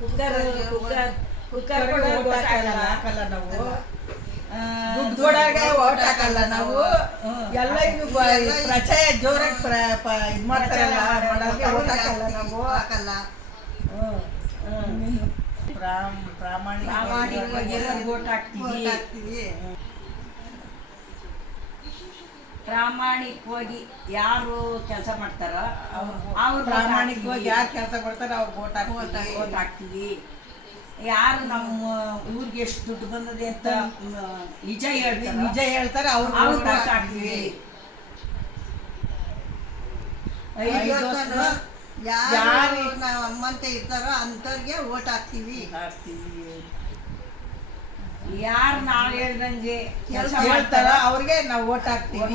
Cooker ಹಾಕಲ್ಲ ನಾವು, ದುಡ್ಡು ಕೊಡಾಗೆ ಓಟ್ ಹಾಕಲ್ಲ ನಾವು. ಎಲ್ಲ ಇದು ಪ್ರಚಾರ ಜೋರಾಗಿ ಇದು ಮಾಡ್ತಾರಲ್ಲ, ಮಾಡೋರಿಗೆ ಓಟ್ ಹಾಕಲ್ಲ ನಾವು. ಪ್ರಾಮಾಣಿಕವಾಗಿ ಓಟ್ ಹಾಕ್ತೀವಿ. ಪ್ರಾಮಾಣಿಕವಾಗಿ ಯಾರು ಕೆಲಸ ಮಾಡ್ತಾರೋ ಅವ್ರು ಪ್ರಾಮಾಣಿಕವಾಗಿ ಯಾರು ಕೆಲಸ ಮಾಡ್ತಾರೋ ಅವ್ರು ಓಟ್ ಹಾಕ್ತೀವಿ. ಯಾರು ನಮ್ಮ ಊರಿಗೆ ಎಷ್ಟು ದುಡ್ಡು ಬಂದದೆ ಅಂತ ನಿಜ ಹೇಳ್ತಾರೆ ಅವ್ರು ಓಟ್ ಹಾಕ್ತೀವಿ. ಯಾರು ನಮ್ಮಂತೆ ಇರ್ತಾರೋ ಅಂಥವ್ರಿಗೆ ಓಟ್ ಹಾಕ್ತೀವಿ. ಯಾರು ನಾವು ಹೇಳ್ದಂಗೆ ಕೆಲಸ ಹೇಳ್ತಾರೋ ಅವ್ರಿಗೆ ನಾವು ಓಟ್ ಹಾಕ್ತೀವಿ.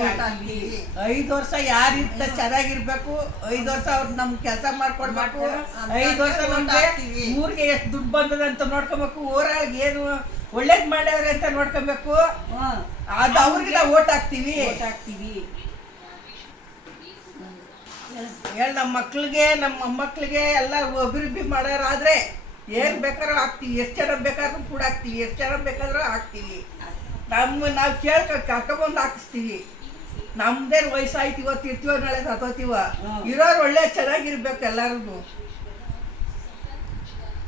5 ವರ್ಷ ಯಾರಿರ್ತ ಚೆನ್ನಾಗಿರ್ಬೇಕು, 5 ವರ್ಷ ಅವ್ರು ನಮ್ಗೆ ಕೆಲಸ ಮಾಡ್ಕೊಡ್ಬೇಕು, 5 ವರ್ಷ ನಮ್ಗೆ ಊರಿಗೆ ಎಷ್ಟು ದುಡ್ಡು ಬಂದದ ಅಂತ ನೋಡ್ಕೊಬೇಕು, ಊರಾಗ ಏನು ಒಳ್ಳೇದ್ ಮಾಡ್ಯವ್ರೆ ಅಂತ ನೋಡ್ಕೊಬೇಕು. ಅದು ಅವ್ರಿಗೆ ನಾವು ಓಟ್ ಹಾಕ್ತೀವಿ. ನಮ್ಮ ಮಕ್ಳಿಗೆ ನಮ್ಮ ಮೊಮ್ಮಕ್ಳಿಗೆ ಎಲ್ಲ ಅಭಿವೃದ್ಧಿ ಮಾಡೋರಾದ್ರೆ ಏನ್ ಬೇಕಾದ್ರೂ ಹಾಕ್ತೀವಿ, ಎಷ್ಟು ಜನ ಬೇಕಾದ್ರೂ ಕೂಡ ಹಾಕ್ತೀವಿ, ಎಷ್ಟು ಜನ ಬೇಕಾದ್ರೂ ಹಾಕ್ತೀವಿ. ನಾವು ಕರ್ಕೊಂಬಂದು ಹಾಕಿಸ್ತೀವಿ. ನಮ್ದೇನು ವಯಸ್ಸಾಯ್ತು, ಇವತ್ತು ಇರ್ತೀವ ನಾಳೆ ಸತ್ತೋತೀವ. ಇರೋರು ಒಳ್ಳೆ ಚೆನ್ನಾಗಿರ್ಬೇಕು ಎಲ್ಲರಿಗೂ.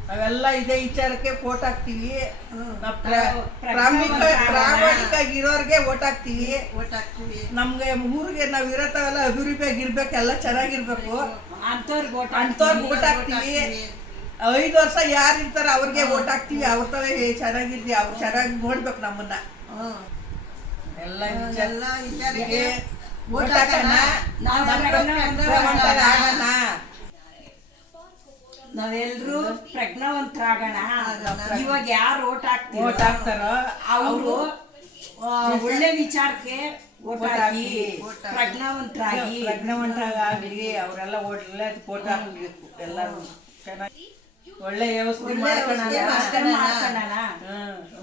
ನಾವೆಲ್ಲ ಇದೇ ವಿಚಾರಕ್ಕೆ ಓಟ್ ಹಾಕ್ತೀವಿ. ಪ್ರಾಮಾಣಿಕವಾಗಿ ಇರೋರ್ಗೆ ಓಟ್ ಹಾಕ್ತೀವಿ. ನಮ್ಗೆ ಊರಿಗೆ ನಾವ್ ಇರತ್ತವೆಲ್ಲ ಅಭಿವೃದ್ಧಿಯಾಗಿ ಇರ್ಬೇಕು, ಎಲ್ಲ ಚೆನ್ನಾಗಿರ್ಬೇಕು ಅಂತವ್ರಿಗೆ ಓಟ್ ಹಾಕ್ತೀವಿ. 5 ವರ್ಷ ಯಾರು ಇರ್ತಾರ ಅವ್ರಿಗೆ ಓಟ್ ಹಾಕ್ತಿವಿ. ಅವ್ರ ತರ ಚೆನ್ನಾಗಿರ್ತೀವಿ, ಅವ್ರು ಚೆನ್ನಾಗಿ ನೋಡ್ಬೇಕು ನಮ್ಮನ್ನ. ಎಲ್ಲ ವಿಚಾರಕ್ಕೆ ಓಟ್ ಹಾಕೋಣ. ನಾವೆಲ್ಲರೂ ಪ್ರಜ್ಞಾವಂತರಾಗೋಣ. ಇವಾಗ ಯಾರು ಓಟ್ ಹಾಕ್ತಾರೋ ಅವರು ಒಳ್ಳೆ ವಿಚಾರಕ್ಕೆ ಓಟ್ ಹಾಕಿ ಪ್ರಜ್ಞಾವಂತರಾಗಿ ಅವರೆಲ್ಲ ಒಳ್ಳೆ ಓಟ್ ಹಾಕ್ಬೇಕು. ಎಲ್ಲರೂ ಚೆನ್ನಾಗಿ ಒಳ್ಳೆ ವ್ಯವಸ್ಥೆ ಮಾಡ್ಕೊಳ್ಳೋಣ.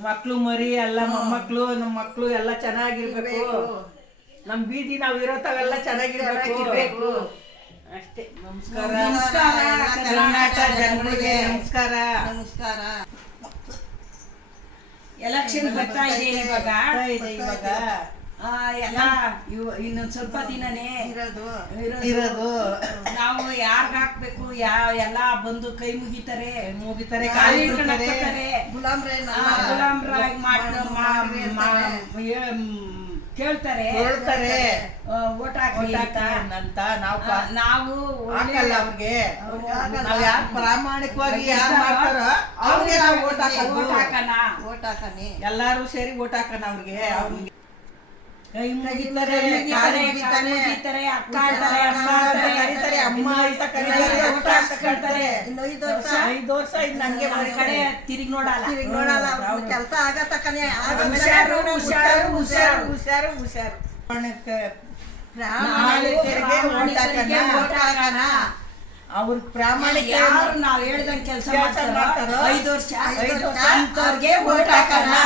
ಮಕ್ಳು ಮರಿ ಎಲ್ಲ ಮೊಮ್ಮಕ್ಳು ನಮ್ಮ ಮಕ್ಳು ಎಲ್ಲ ಚೆನ್ನಾಗಿರ್ಬೇಕು. ನಮ್ ಬೀದಿ ನಾವ್ ಇರೋತಾವೆಲ್ಲ ಚೆನ್ನಾಗಿರ್ಬೇಕು ಅಷ್ಟೇ. ನಮಸ್ಕಾರ ಕರ್ನಾಟಕ ಜನರಿಗೆ. ನಮಸ್ಕಾರ. ಎಲೆಕ್ಷನ್ ಬರ್ತಾ ಇದೆ ಇವಾಗ. ಎಲ್ಲ ಇನ್ನೊಂದ್ ಸ್ವಲ್ಪ ದಿನನೇ ಇರೋದು. ನಾವು ಯಾರ್ಗ ಹಾಕ್ಬೇಕು, ಎಲ್ಲ ಬಂದು ಕೈ ಮುಗಿತಾರೆ, ಗುಲಾಮ್ರಾಗಿ ಕೇಳ್ತಾರೆ ಓಟ್ ಹಾಕಿ ಅಂತ. ನಾವು ಅವ್ರಿಗೆ ಯಾರು ಪ್ರಾಮಾಣಿಕವಾಗಿ ಯಾರು ಮಾಡ್ತಾರೋ ಅವ್ರಿಗೆ ಓಟ್ ಹಾಕೋಣ. ಎಲ್ಲಾರು ಸೇರಿ ಓಟ್ ಹಾಕೋಣ ಅವ್ರಿಗೆ. ಕೈ ಮುಗಿತಾರೆ, ಅಮ್ಮ ಅಂತ ಕರೀತಾರೆ. 5 ವರ್ಷ ಇನ್ನು ಹಂಗೆ ಕಡೆ ತಿರುಗಿ ನೋಡಲ್ಲ. ಕೆಲಸ ಆಗತ್ತಕ್ಕನೆ. ಹುಷಾರು. ಅವ್ರ ಪ್ರಾಮಾಣಿಕ ಯಾರು ನಾವ್ ಹೇಳ್ದಂಗೆ ಕೆಲಸ ಮಾಡ್ತಾರೋ 5 ವರ್ಷ ಅಂತವ್ರಿಗೆ ಓಟ್ ಹಾಕೋಣ.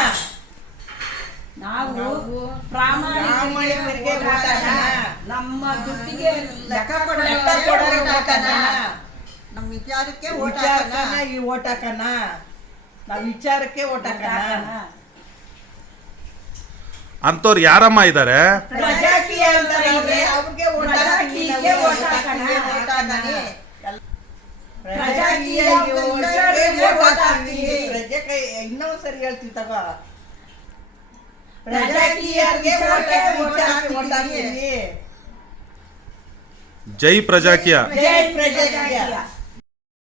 ನಾವು ಪ್ರಾಮಾಣಿಕರಿಗೆ ಓಟ್ ಹಾಕೋಣ. ನಮ್ಮ ದುಡ್ಡಿಗೆ ಲೆಕ್ಕ ಕೊಡೋಣ. ನಮ್ಮ ವಿಚಾರಕ್ಕೆ ಓಟ್ ಹಾಕೋಣ. ನಾವು ವಿಚಾರಕ್ಕೆ ಓಟ್ ಹಾಕೋಣ. ಅಂತವ್ರು ಯಾರಮ್ಮ ಇದ್ದಾರೆ? ಪ್ರಜಾಕೀಯ ಅಂತಾರೆ ಅವ್ರಿಗೆ ಓಟ್ ಹಾಕೋಣ. ಪ್ರಜಾಕೀಯ ಇನ್ನೊಂದು ಸರಿ ಹೇಳ್ತೀವಿ ತಗೋ. ಜೈ ಪ್ರಜಾಕೀಯ. ಜೈ ಪ್ರಜಾಕೀಯ.